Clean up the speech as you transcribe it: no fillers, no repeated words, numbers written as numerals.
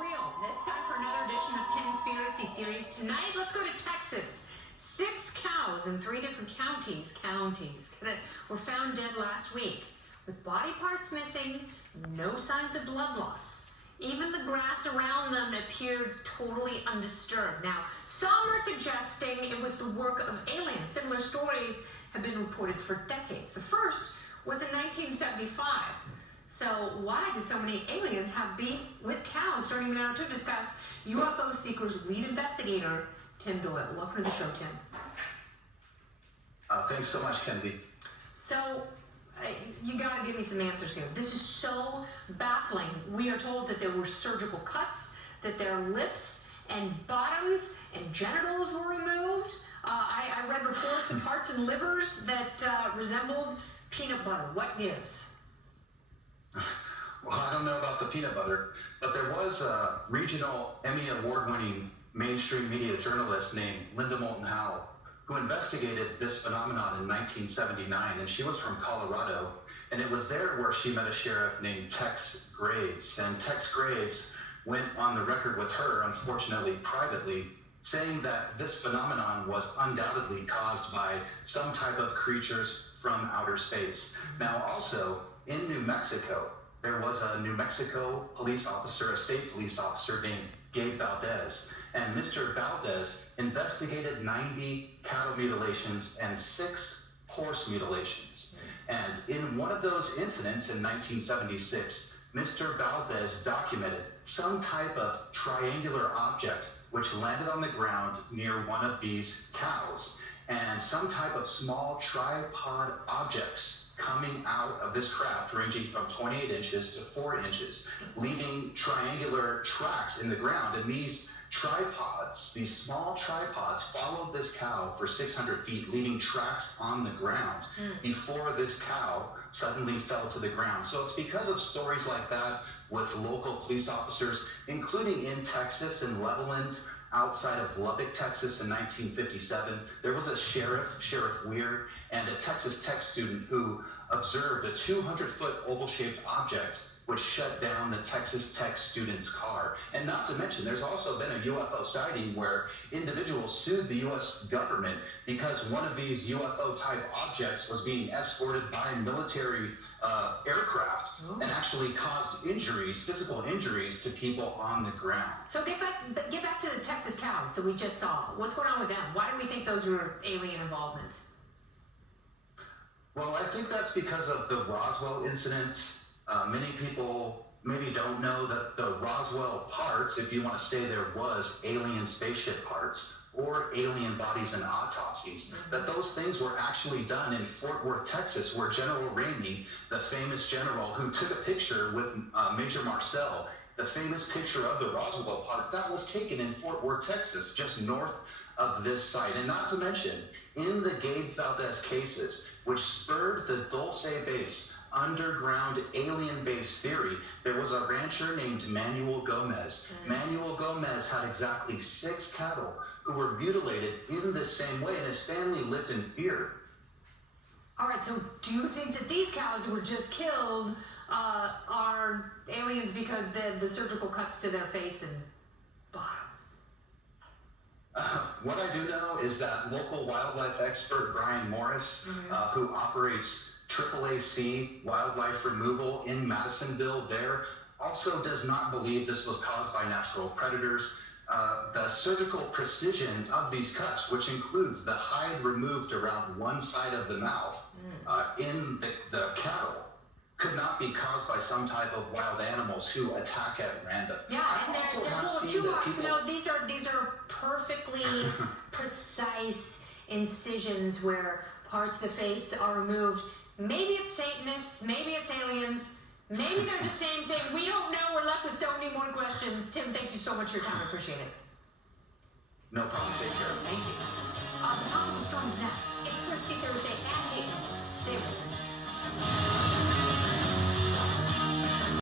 real. It's time for another edition of Conspiracy Theories. Tonight, let's go to Texas. 6 cows in 3 different counties that were found dead last week with body parts missing, no signs of blood loss. Even the grass around them appeared totally undisturbed. Now, some are suggesting it was the work of aliens. Similar stories have been reported for decades. The first was in 1975. So why do so many aliens have beef with cows? Joining me now to discuss UFO Seekers Lead Investigator, Tim Doyle. Welcome to the show, Tim. Thanks so much, Kennedy. So, you gotta give me some answers here. This is so baffling. We are told that there were surgical cuts, that their lips and bottoms and genitals were removed. I read reports of hearts and livers that resembled peanut butter. What gives? Well, I don't know about the peanut butter, but there was a regional Emmy Award-winning mainstream media journalist named Moulton Howe who investigated this phenomenon in 1979, and she was from Colorado, and it was there where she met a sheriff named Tex Graves, and Tex Graves went on the record with her, unfortunately privately, saying that this phenomenon was undoubtedly caused by some type of creatures from outer space. Now, also, in New Mexico, there was a New Mexico police officer, a state police officer named Gabe Valdez, and Mr. Valdez investigated 90 cattle mutilations and 6 horse mutilations. And in one of those incidents in 1976, Mr. Valdez documented some type of triangular object which landed on the ground near one of these cows, and some type of small tripod objects coming out of this craft ranging from 28 inches to 4 inches, leaving triangular tracks in the ground. And these tripods, these small tripods, followed this cow for 600 feet, leaving tracks on the ground before this cow suddenly fell to the ground. So it's because of stories like that with local police officers, including in Texas and Levelland, outside of Lubbock, Texas in 1957, there was a Sheriff Weir, and a Texas Tech student who observed a 200-foot oval-shaped object which shut down the Texas Tech student's car. And not to mention, there's also been a UFO sighting where individuals sued the U.S. government because one of these UFO-type objects was being escorted by military aircraft and actually caused injuries, physical injuries to people on the ground. So get back to the Texas cows that we just saw. What's going on with them? Why do we think those were alien involvement? Well, I think that's because of the Roswell incident. Many people maybe don't know that the Roswell parts, if you want to say there was alien spaceship parts or alien bodies and autopsies, that those things were actually done in Fort Worth, Texas, where General Ramey, the famous general who took a picture with Major Marcel, the famous picture of the Roswell part, that was taken in Fort Worth, Texas, just north of this site. And not to mention, in the Gabe Valdez cases, which spurred the Dulce Base underground alien base theory, there was a rancher named Manuel Gomez. Manuel Gomez had exactly 6 cattle who were mutilated in the same way, and his family lived in fear. All right, so do you think that these cows were just killed are aliens because the surgical cuts to their face and bottoms? What I do know is that local wildlife expert Brian Morris, who operates AAAC wildlife removal in Madisonville there, also does not believe this was caused by natural predators. The surgical precision of these cuts, which includes the hide removed around one side of the mouth in the cattle, could not be caused by some type of wild animals who attack at random. Yeah, and there's little 2 marks. No, these are perfectly precise incisions where parts of the face are removed. Maybe it's Satanists, maybe it's aliens, maybe they're the same thing. We don't know. We're left with so many more questions. Tim, thank you so much for your time. I appreciate it. No problem. Take care. Thank you. The top of the storm's next. It's Thursday and 8. Stay with us.